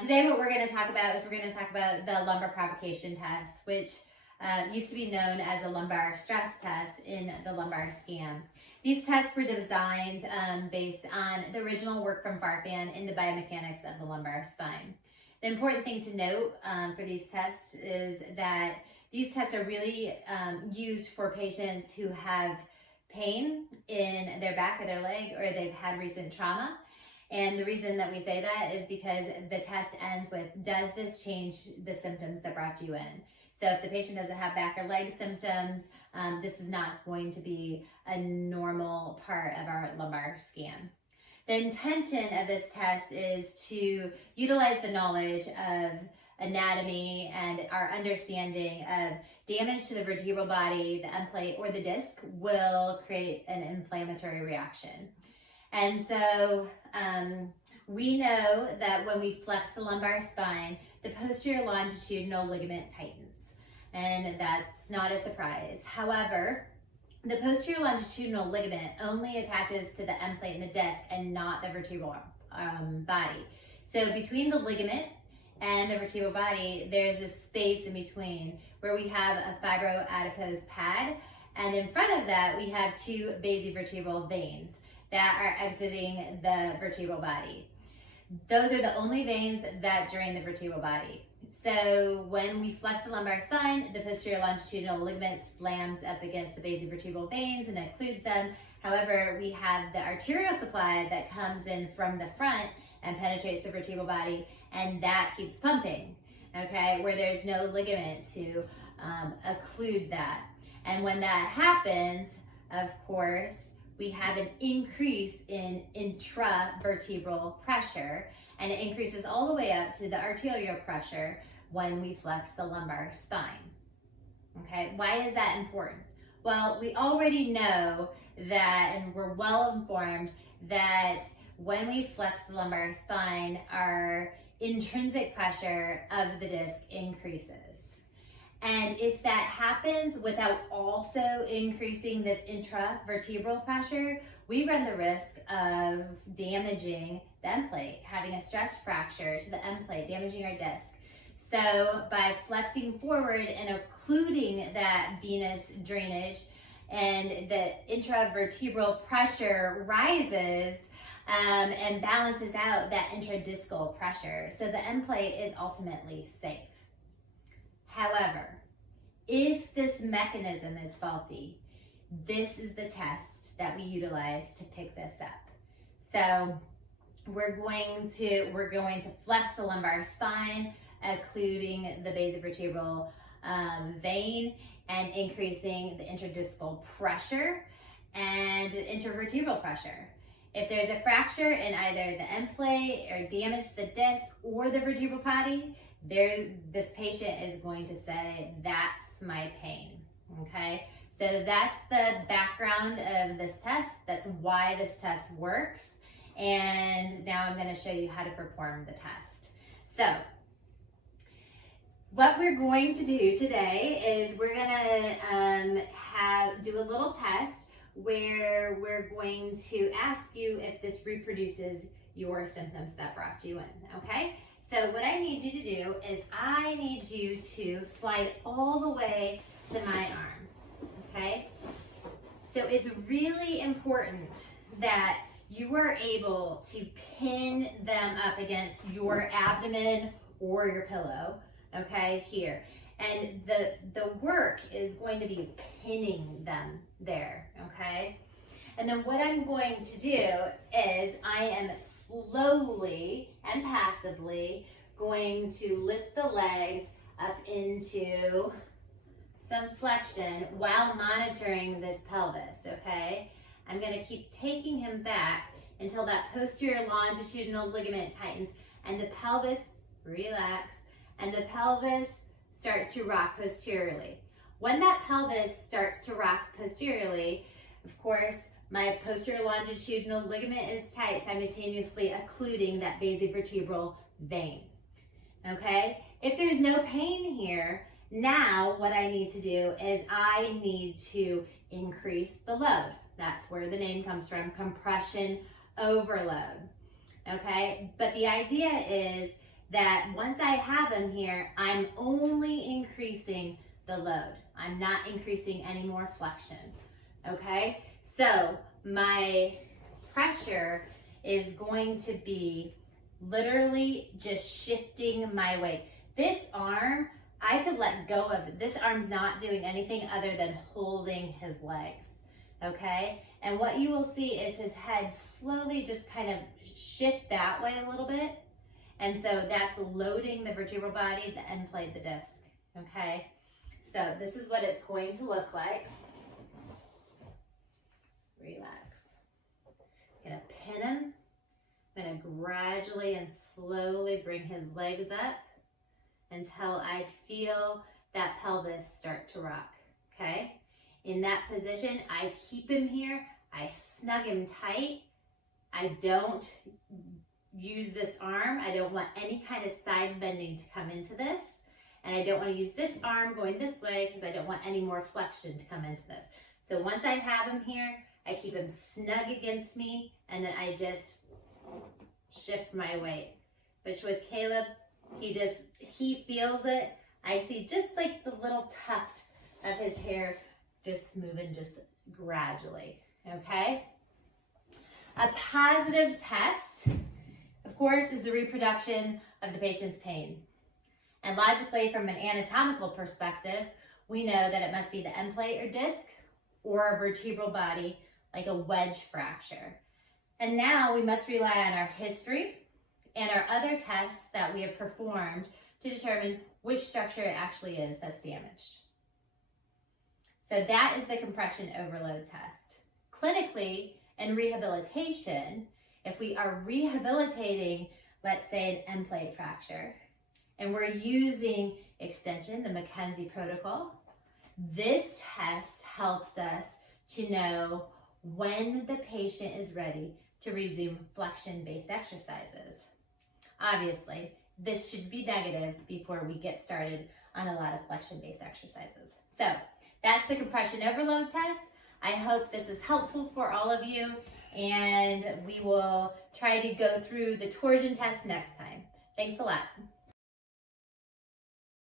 Today what we're going to talk about is the lumbar provocation test, which used to be known as a lumbar stress test in the lumbar scan. These tests were designed based on the original work from Farfan in the biomechanics of the lumbar spine. The important thing to note for these tests is that these tests are really used for patients who have pain in their back or their leg, or they've had recent trauma. And the reason that we say that is because the test ends with, does this change the symptoms that brought you in? So if the patient doesn't have back or leg symptoms, this is not going to be a normal part of our lumbar scan. The intention of this test is to utilize the knowledge of anatomy and our understanding of damage to the vertebral body, the end plate, or the disc will create an inflammatory reaction. And so we know that when we flex the lumbar spine, the posterior longitudinal ligament tightens, and that's not a surprise. However, the posterior longitudinal ligament only attaches to the end plate and the disc and not the vertebral body. So between the ligament and the vertebral body, there's a space in between where we have a fibroadipose pad, and in front of that we have two basivertebral veins that are exiting the vertebral body. Those are the only veins that drain the vertebral body. So when we flex the lumbar spine, the posterior longitudinal ligament slams up against the basivertebral veins and occludes them. However, we have the arterial supply that comes in from the front and penetrates the vertebral body, and that keeps pumping, okay, where there's no ligament to occlude that. And when that happens, of course, we have an increase in intravertebral pressure, and it increases all the way up to the arterial pressure when we flex the lumbar spine. Okay, why is that important? Well, we already know that, and we're well informed that when we flex the lumbar spine, our intrinsic pressure of the disc increases. And if that happens without also increasing this intravertebral pressure, we run the risk of damaging the end plate, having a stress fracture to the end plate, damaging our disc. So by flexing forward and occluding that venous drainage, and the intravertebral pressure rises and balances out that intradiscal pressure, so the end plate is ultimately safe. However, if this mechanism is faulty, this is the test that we utilize to pick this up. So we're going to flex the lumbar spine, occluding the basivertebral vein and increasing the intradiscal pressure and intravertebral pressure. If there's a fracture in either the end plate or damage to the disc or the vertebral body, this patient is going to say, that's my pain, okay? So that's the background of this test. That's why this test works. And now I'm gonna show you how to perform the test. So what we're going to do today is we're gonna do a little test where we're going to ask you if this reproduces your symptoms that brought you in, okay? So what I need you to do is I need you to slide all the way to my arm, okay? So it's really important that you are able to pin them up against your abdomen or your pillow, okay, here. And the work is going to be pinning them there, okay? And then what I'm going to do is I am slowly and passively going to lift the legs up into some flexion while monitoring this pelvis, okay? I'm gonna keep taking him back until that posterior longitudinal ligament tightens and the pelvis relax and the pelvis starts to rock posteriorly. When that pelvis starts to rock posteriorly, of course, my posterior longitudinal ligament is tight, simultaneously occluding that basivertebral vein, okay? If there's no pain here, now what I need to do is I need to increase the load. That's where the name comes from, compression overload, okay? But the idea is that once I have him here, I'm only increasing the load. I'm not increasing any more flexion, okay? So my pressure is going to be literally just shifting my weight. This arm, I could let go of it. This arm's not doing anything other than holding his legs, okay? And what you will see is his head slowly just kind of shift that way a little bit. And so that's loading the vertebral body, the end plate, the disc, okay? So this is what it's going to look like. Relax. I'm gonna pin him. I'm gonna gradually and slowly bring his legs up until I feel that pelvis start to rock, okay? In that position, I keep him here. I snug him tight. I don't use this arm. I don't want any kind of side bending to come into this. And I don't want to use this arm going this way because I don't want any more flexion to come into this. So once I have him here, I keep him snug against me, and then I just shift my weight. Which with Caleb, he feels it. I see just like the little tuft of his hair just moving just gradually, okay? A positive test, of course, is the reproduction of the patient's pain. And logically, from an anatomical perspective, we know that it must be the end plate or disc or a vertebral body, like a wedge fracture. And now we must rely on our history and our other tests that we have performed to determine which structure it actually is that's damaged. So that is the compression overload test. Clinically, in rehabilitation, if we are rehabilitating, let's say, an end plate fracture, and we're using extension, the McKenzie protocol, this test helps us to know when the patient is ready to resume flexion-based exercises. Obviously, this should be negative before we get started on a lot of flexion-based exercises. So that's the compression overload test. I hope this is helpful for all of you, and we will try to go through the torsion test next time. Thanks a lot.